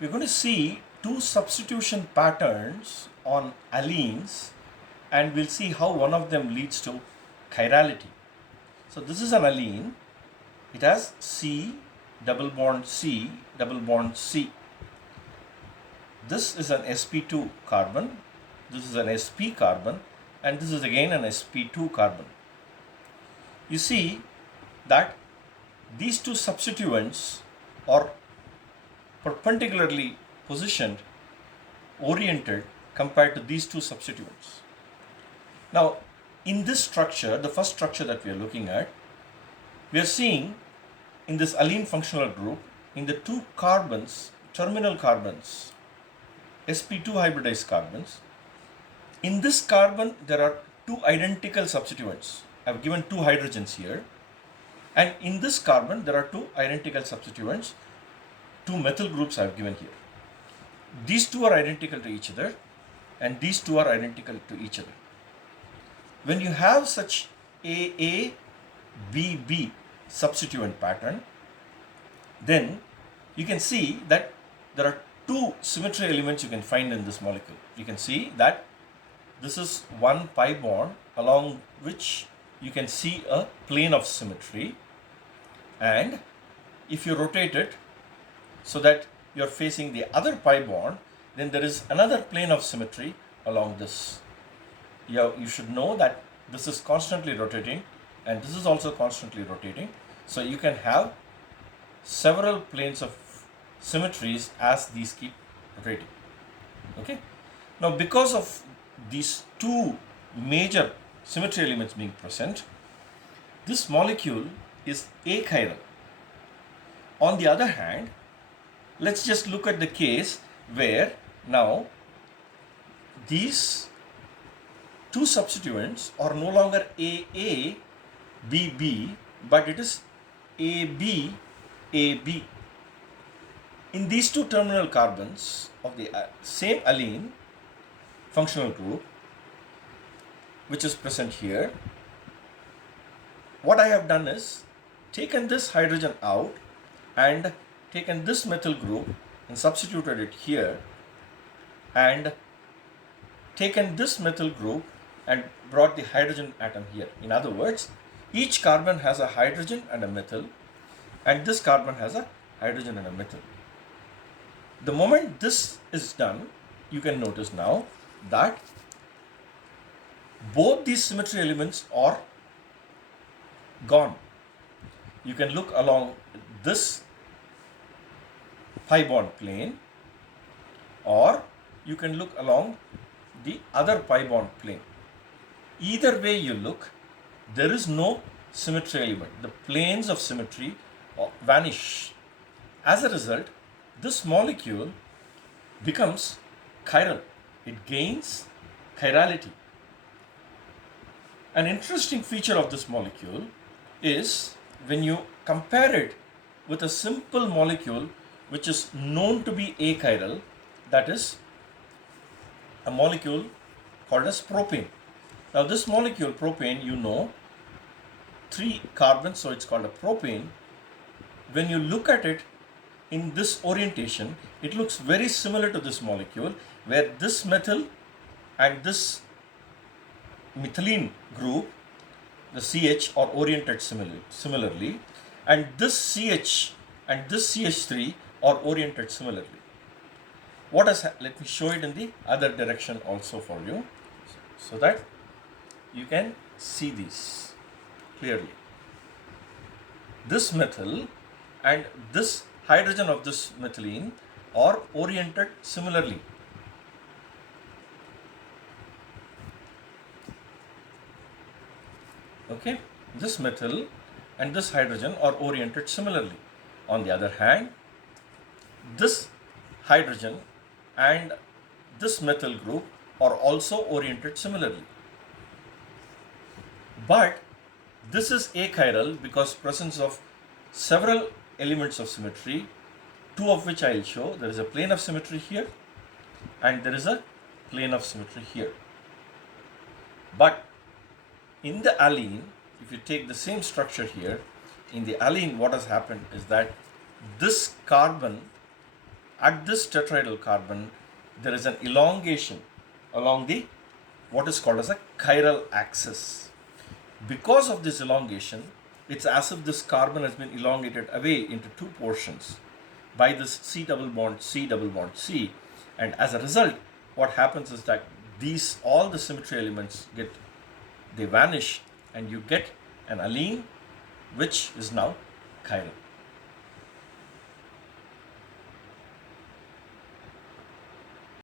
We're going to see two substitution patterns on allenes, and we'll see how one of them leads to chirality. So this is an allene. It has C, double bond C, double bond C. This is an sp2 carbon, this is an sp carbon, and this is again an sp2 carbon. You see that these two substituents are perpendicularly positioned, oriented compared to these two substituents. Now, in this structure, the first structure that we are looking at, we are seeing in this allene functional group, in the two carbons, terminal carbons, sp2 hybridized carbons, in this carbon there are two identical substituents. I have given two hydrogens here, and in this carbon there are two identical substituents, two methyl groups I have given here. These two are identical to each other, and these two are identical to each other. When you have such AA, BB substituent pattern, then you can see that there are two symmetry elements you can find in this molecule. You can see that this is one pi bond along which you can see a plane of symmetry, and if you rotate it so that you are facing the other pi bond, then there is another plane of symmetry along this. You should know that this is constantly rotating and this is also constantly rotating. So you can have several planes of symmetries as these keep rotating. Okay. Now, because of these two major symmetry elements being present, this molecule is achiral. On the other hand, let's just look at the case where now these two substituents are no longer AA, BB, but it is AB, AB. In these two terminal carbons of the same allene functional group, which is present here, what I have done is taken this hydrogen out and taken this methyl group and substituted it here, and taken this methyl group and brought the hydrogen atom here. In other words, each carbon has a hydrogen and a methyl, and this carbon has a hydrogen and a methyl. The moment this is done, you can notice now that both these symmetry elements are gone. You can look along this pi bond plane, or you can look along the other pi bond plane. Either way you look, there is no symmetry element. The planes of symmetry vanish. As a result, this molecule becomes chiral. It gains chirality. An interesting feature of this molecule is when you compare it with a simple molecule which is known to be achiral, that is a molecule called as propane. Now this molecule propane, you know, 3 carbons, so it's called a propane. When you look at it in this orientation, it looks very similar to this molecule, where this methyl and this methylene group, the CH, are oriented similarly, and this CH and this CH3 are oriented similarly. Let me show it in the other direction also for you, so that you can see these clearly. This methyl and this hydrogen of this methylene are oriented similarly. Okay, this methyl and this hydrogen are oriented similarly. On the other hand, this hydrogen and this methyl group are also oriented similarly. But this is achiral because presence of several elements of symmetry, 2 of which I will show. There is a plane of symmetry here and there is a plane of symmetry here. But in the allene, if you take the same structure here, in the allene what has happened is that this carbon at this tetrahedral carbon, there is an elongation along the what is called as a chiral axis. Because of this elongation, it's as if this carbon has been elongated away into two portions by this C double bond C double bond C, and as a result, what happens is that all the symmetry elements they vanish, and you get an allene which is now chiral.